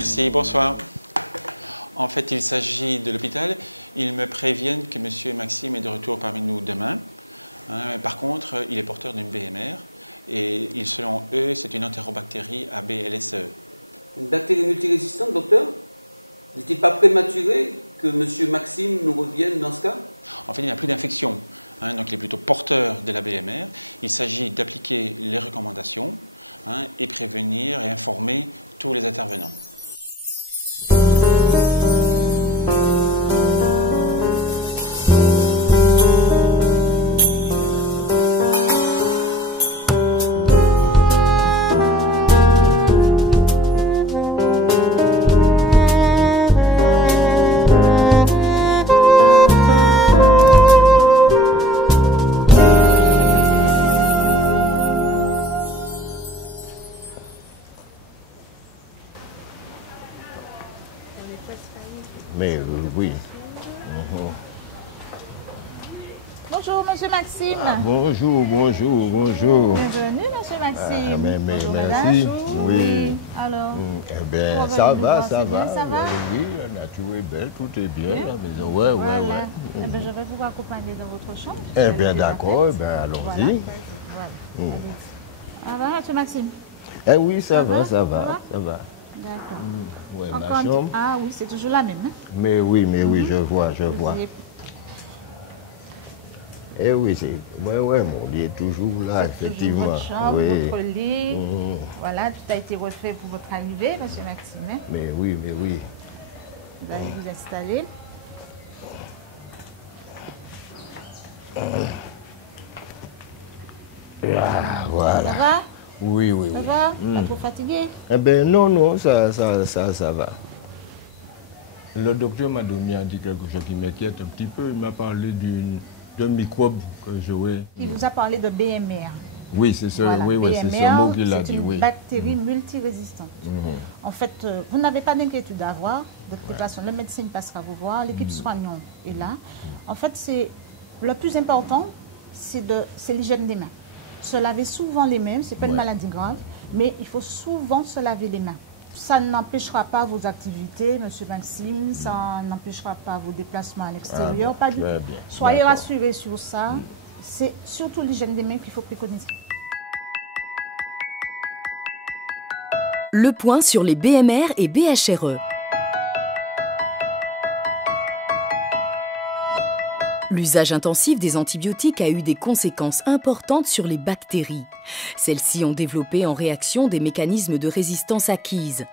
Merci, bonsoir. En fait, il s'agit de l'hôpital. Ils me préviennent que M. Maxime est de retour parmi nous demain. Par contre, il est porteur d'une BMR et selon eux, c'est une entérobactérie ABLSE. Une bactérie multirésistante, docteur? N'est-il pas prématuré que M. Maxime nous revienne dans ce cas? En fait, il n'y a plus d'infection, donc il est plutôt porteur de la BMR. Il s'agit d'appliquer les recommandations et prévenir et informer tous les intervenants. Mais oui. Bonjour, M. Maxime. Ah, bonjour, bonjour, bonjour. Bienvenue, M. Maxime. Ah, mais merci. Bonjour. Oui. Alors, Eh bien, ça va, ça va. Ça va? Oui, la nature est belle, tout est bien. La maison, ouais. eh bien, je vais vous accompagner dans votre chambre. Eh bien, d'accord, eh bien, allons-y. Ça va, M. Maxime? Eh oui, ça va, ça va, ça va. Ouais, ma chambre. Ah oui, c'est toujours la même. Mais oui, je vois. Eh oui, c'est. Ouais, mon lit est toujours là, effectivement. Oui. Voilà, tout a été refait pour votre arrivée, M. Maxime. Mais oui. Ah, voilà. Ça va? Oui. Ça va? Vous fatigué? Eh bien, non, ça va. Le docteur m'a dit quelque chose qui m'inquiète un petit peu. Il m'a parlé d'un microbe que j'aurais. Il vous a parlé de BMR. Oui, c'est ce, Voilà, c'est ce BMR, mot qu'il a dit, c'est une oui. bactérie multirésistante. En fait, vous n'avez pas d'inquiétude à avoir. De toute façon, le médecin passera vous voir, l'équipe soignante est là. En fait, le plus important, c'est l'hygiène des mains. Se laver souvent les mains, c'est pas une maladie grave, mais il faut souvent se laver les mains. Ça n'empêchera pas vos activités, M. Maxime, ça n'empêchera pas vos déplacements à l'extérieur. Ah bon, très bien. Soyez rassurés sur ça. C'est surtout l'hygiène des mains qu'il faut préconiser. Le point sur les BMR et BHRE. L'usage intensif des antibiotiques a eu des conséquences importantes sur les bactéries. Celles-ci ont développé en réaction des mécanismes de résistance acquises.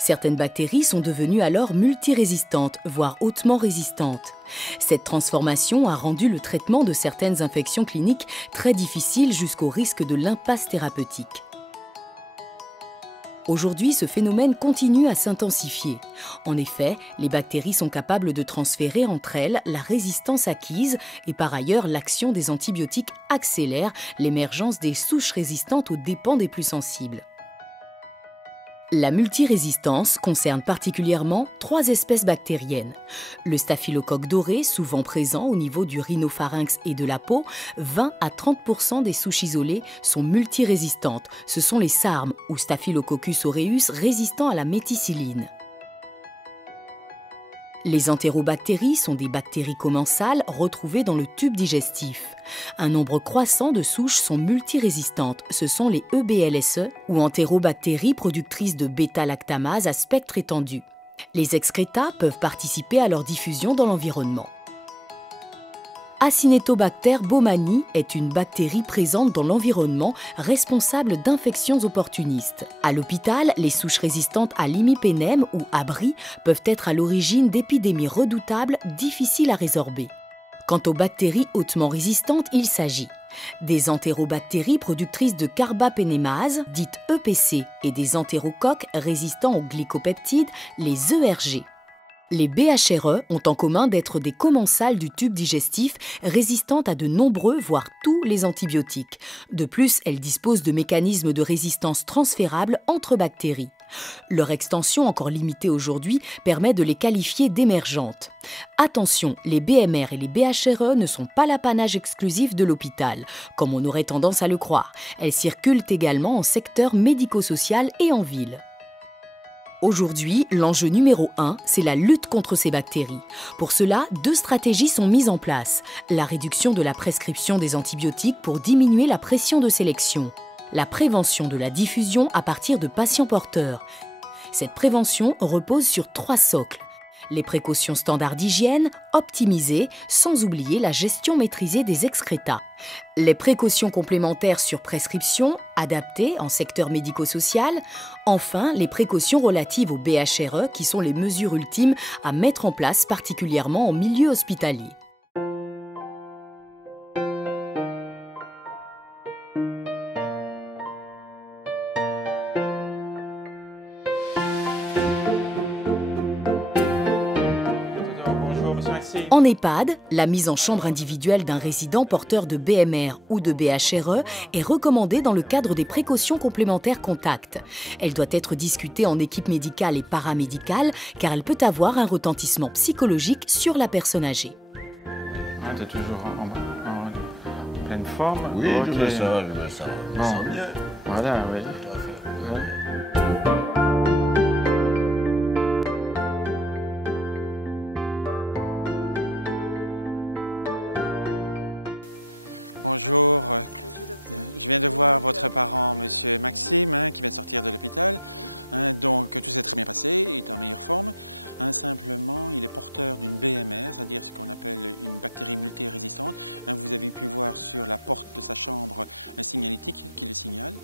Certaines bactéries sont devenues alors multirésistantes, voire hautement résistantes. Cette transformation a rendu le traitement de certaines infections cliniques très difficile jusqu'au risque de l'impasse thérapeutique. Aujourd'hui, ce phénomène continue à s'intensifier. En effet, les bactéries sont capables de transférer entre elles la résistance acquise et par ailleurs l'action des antibiotiques accélère l'émergence des souches résistantes aux dépens des plus sensibles. La multirésistance concerne particulièrement 3 espèces bactériennes. Le staphylocoque doré, souvent présent au niveau du rhinopharynx et de la peau, 20 à 30% des souches isolées sont multirésistantes. Ce sont les SARM ou Staphylococcus aureus résistants à la méticilline. Les entérobactéries sont des bactéries commensales retrouvées dans le tube digestif. Un nombre croissant de souches sont multirésistantes, ce sont les EBLSE ou entérobactéries productrices de bêta-lactamase à spectre étendu. Les excréta peuvent participer à leur diffusion dans l'environnement. Acinetobacter baumannii est une bactérie présente dans l'environnement responsable d'infections opportunistes. À l'hôpital, les souches résistantes à l'imipénème ou à brie peuvent être à l'origine d'épidémies redoutables difficiles à résorber. Quant aux bactéries hautement résistantes, il s'agit des entérobactéries productrices de carbapénémase, dites EPC, et des entérocoques résistants aux glycopeptides, les ERG. Les BHRE ont en commun d'être des commensales du tube digestif résistantes à de nombreux, voire tous les antibiotiques. De plus, elles disposent de mécanismes de résistance transférables entre bactéries. Leur extension, encore limitée aujourd'hui, permet de les qualifier d'émergentes. Attention, les BMR et les BHRE ne sont pas l'apanage exclusif de l'hôpital, comme on aurait tendance à le croire. Elles circulent également en secteur médico-social et en ville. Aujourd'hui, l'enjeu numéro 1, c'est la lutte contre ces bactéries. Pour cela, 2 stratégies sont mises en place. La réduction de la prescription des antibiotiques pour diminuer la pression de sélection. La prévention de la diffusion à partir de patients porteurs. Cette prévention repose sur 3 socles. Les précautions standards d'hygiène, optimisées, sans oublier la gestion maîtrisée des excrétas. Les précautions complémentaires sur prescription, adaptées en secteur médico-social. Enfin, les précautions relatives au BHRE, qui sont les mesures ultimes à mettre en place, particulièrement en milieu hospitalier. En EHPAD, la mise en chambre individuelle d'un résident porteur de BMR ou de BHRE est recommandée dans le cadre des précautions complémentaires contact. Elle doit être discutée en équipe médicale et paramédicale car elle peut avoir un retentissement psychologique sur la personne âgée. Ah, tu es toujours en pleine forme? Oui, okay. je me sens bien. Voilà, oui. Tout à fait. Ouais. Bonjour. Je viens de voir votre parent, Monsieur Maxime, qui vient de sortir de l'hôpital. Donc tout s'est très bien passé, il est en meilleure forme. Simplement, il est porteur d'une BMR, c'est-à-dire ce qu'on appelle une bactérie multirésistante. Vous avez pu voir sur la porte de sa chambre un signalétique qui le signale.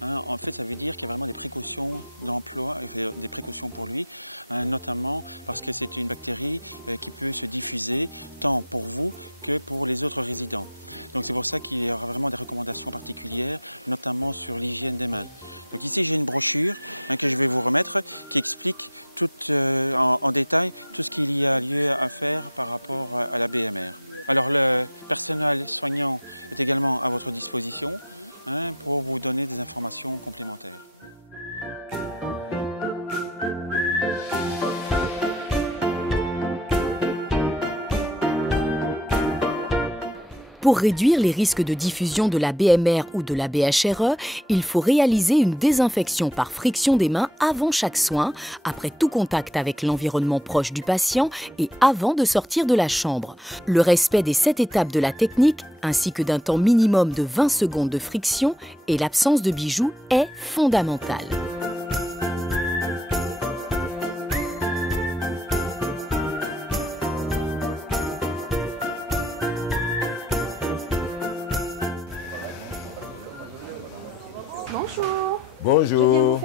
En fait, ça veut dire qu'il y a vraiment des précautions d'emploi, des précautions pour lui, notamment parce que c'est une bactérie qui peut se diffuser tant pour vous que pour les autres résidents. Donc c'est pour ça qu'il y aura vraiment des recommandations particulières, notamment sur l'hygiène des mains. Donc ici j'ai une brochure que je vais vous remettre qui explique tout, en détail tout ce qu'il y a lieu à faire par rapport à la BMR. Alors le personnel soignant est également à votre disposition pour vous donner des informations complémentaires. Pour réduire les risques de diffusion de la BMR ou de la BHRE, il faut réaliser une désinfection par friction des mains avant chaque soin, après tout contact avec l'environnement proche du patient et avant de sortir de la chambre. Le respect des 7 étapes de la technique, ainsi que d'un temps minimum de 20 secondes de friction et l'absence de bijoux est fondamentale. Bonjour.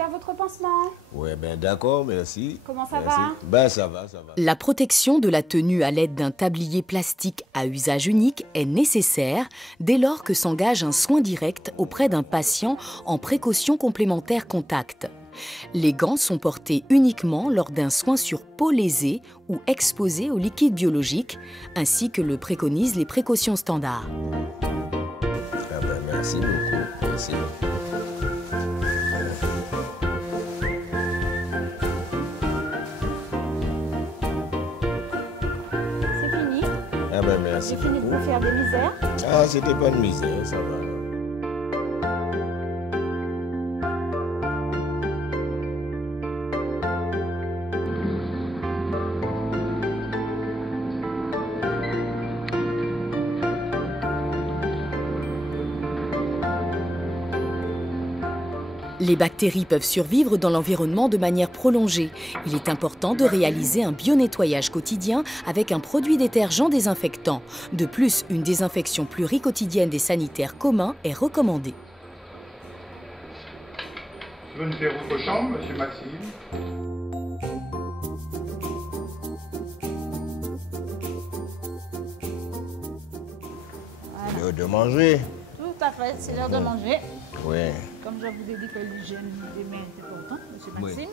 Oui, ben d'accord, merci. Merci. Ben ça va, ça va. La protection de la tenue à l'aide d'un tablier plastique à usage unique est nécessaire dès lors que s'engage un soin direct auprès d'un patient en précaution complémentaire contact. Les gants sont portés uniquement lors d'un soin sur peau lésée ou exposée au liquide biologique, ainsi que le préconisent les précautions standards. Ah ben merci beaucoup, merci. Ah ben merci beaucoup. Ah, c'était pas une misère, ça va. Les bactéries peuvent survivre dans l'environnement de manière prolongée. Il est important de réaliser un bio-nettoyage quotidien avec un produit détergent désinfectant. De plus, une désinfection pluriquotidienne des sanitaires communs est recommandée. Venez faire votre chambre, monsieur Maxime. C'est l'heure de manger. Oui. Oui. Maxime,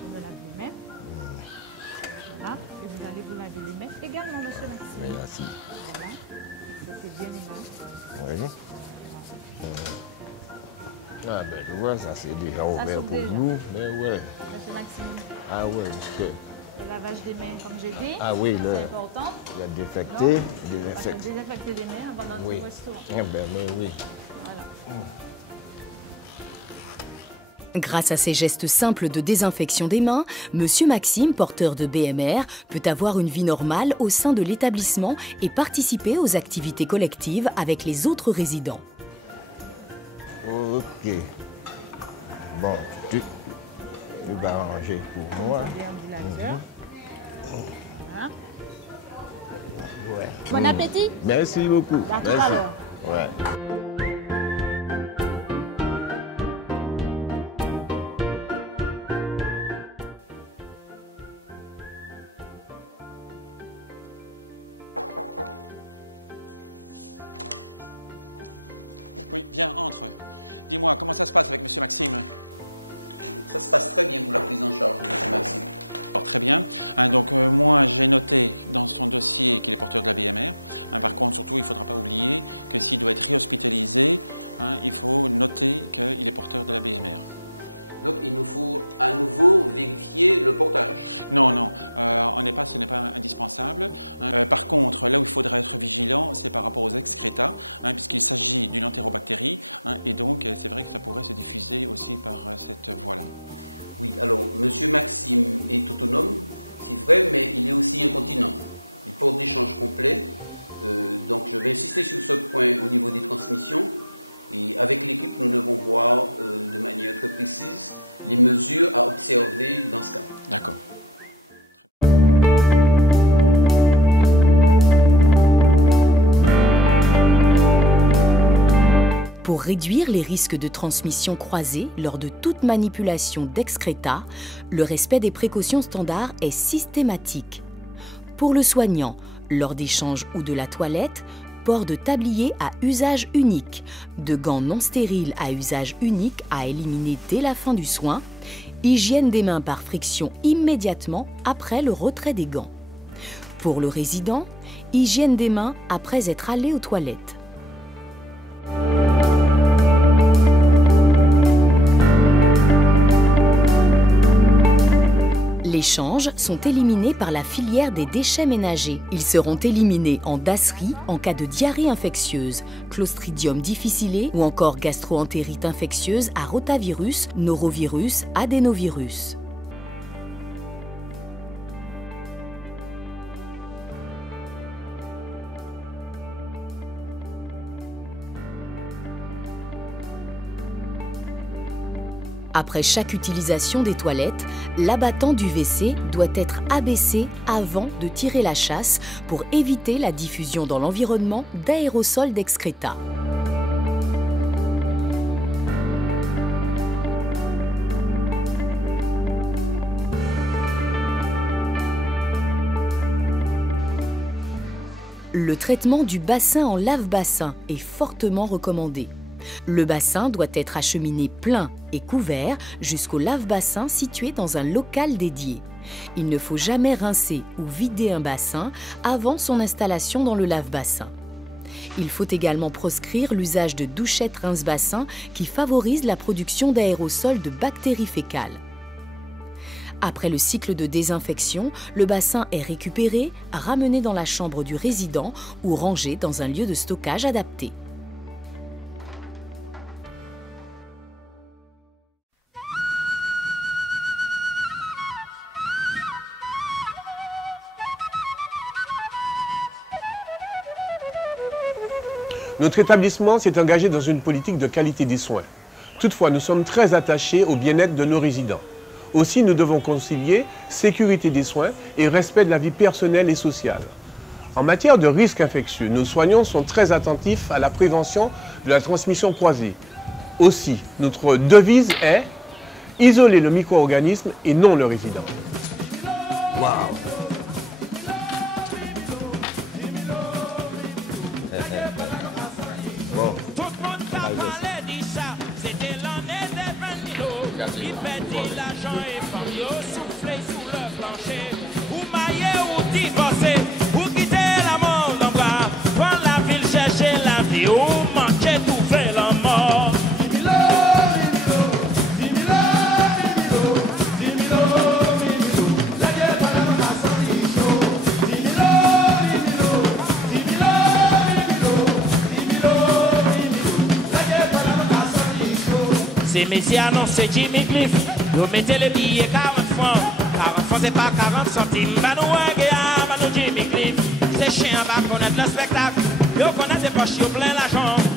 vous me lavez les mains. Voilà, et vous allez vous laver les mains également. Merci. Oui. Ah ben tu vois, ça c'est déjà ouvert pour nous, mais ouais. Ah ouais, parce que... Lavage des mains, comme j'ai dit. Ah oui, là, il y a désinfecté, désinfecté. Oui. Eh ben mais oui. Grâce à ces gestes simples de désinfection des mains, Monsieur Maxime, porteur de BMR, peut avoir une vie normale au sein de l'établissement et participer aux activités collectives avec les autres résidents. Ok. Bon, tu vas ranger pour moi. Ouais. Bon appétit. Merci beaucoup. Merci. Ouais. Oui, viens, entre. Dis-moi, comment ça se passe avec Monsieur Maxime? Ça se passe très bien pour la prise en charge de M. Maxime. Alors, très bien. Donc, moi, j'ai noté dans son dossier qu'il est porteur de la BMR. Par contre, surtout, il ne faudra pas oublier que s'il doit être réhospitalisé, il faut noter qu'il est porteur de la BMR. Donc il nous faut à nouveau vérifier le portage. Non, non, ce n'est pas indispensable. Par contre, là où il faudra être vigilant, c'est par rapport aux excrétas, puisqu'il s'agit d'une entérobactérie, et donc c'est vrai que ça pourrait se diffuser aussi par cette voie-là. Oui, alors M. Maxime est autonome, c'est vrai, mais il est aussi incontinent. Il porte des changes complets, donc je vais insister sur ce point au niveau des transmissions. Et avec l'équipe, nous devons voir de manière très précise les mesures à observer dans ce cas. D'accord. Pour réduire les risques de transmission croisée lors de toute manipulation d'excréta, le respect des précautions standards est systématique. Pour le soignant, lors d'échanges ou de la toilette, port de tablier à usage unique, de gants non stériles à usage unique à éliminer dès la fin du soin, hygiène des mains par friction immédiatement après le retrait des gants. Pour le résident, hygiène des mains après être allé aux toilettes. Les changes sont éliminés par la filière des déchets ménagers. Ils seront éliminés en dasserie en cas de diarrhée infectieuse, Clostridium difficile ou encore gastro-entérite infectieuse à rotavirus, norovirus, adénovirus. Après chaque utilisation des toilettes, l'abattant du WC doit être abaissé avant de tirer la chasse pour éviter la diffusion dans l'environnement d'aérosols d'excréta. Le traitement du bassin en lave-bassin est fortement recommandé. Le bassin doit être acheminé plein et couvert jusqu'au lave-bassin situé dans un local dédié. Il ne faut jamais rincer ou vider un bassin avant son installation dans le lave-bassin. Il faut également proscrire l'usage de douchettes rince-bassin qui favorisent la production d'aérosols de bactéries fécales. Après le cycle de désinfection, le bassin est récupéré, ramené dans la chambre du résident ou rangé dans un lieu de stockage adapté. Notre établissement s'est engagé dans une politique de qualité des soins. Toutefois, nous sommes très attachés au bien-être de nos résidents. Aussi, nous devons concilier sécurité des soins et respect de la vie personnelle et sociale. En matière de risques infectieux, nos soignants sont très attentifs à la prévention de la transmission croisée. Aussi, notre devise est « isoler le micro-organisme et non le résident ». Waouh! Bon, on va jouer ça. les médias non c'est Jimmy Cliff. Vous mettez le billet 40 francs. 40 francs c'est pas 40 centimes. Bah nous Jimmy Cliff. C'est chien va connaître le spectacle. Yo connaît des poches plein l'argent.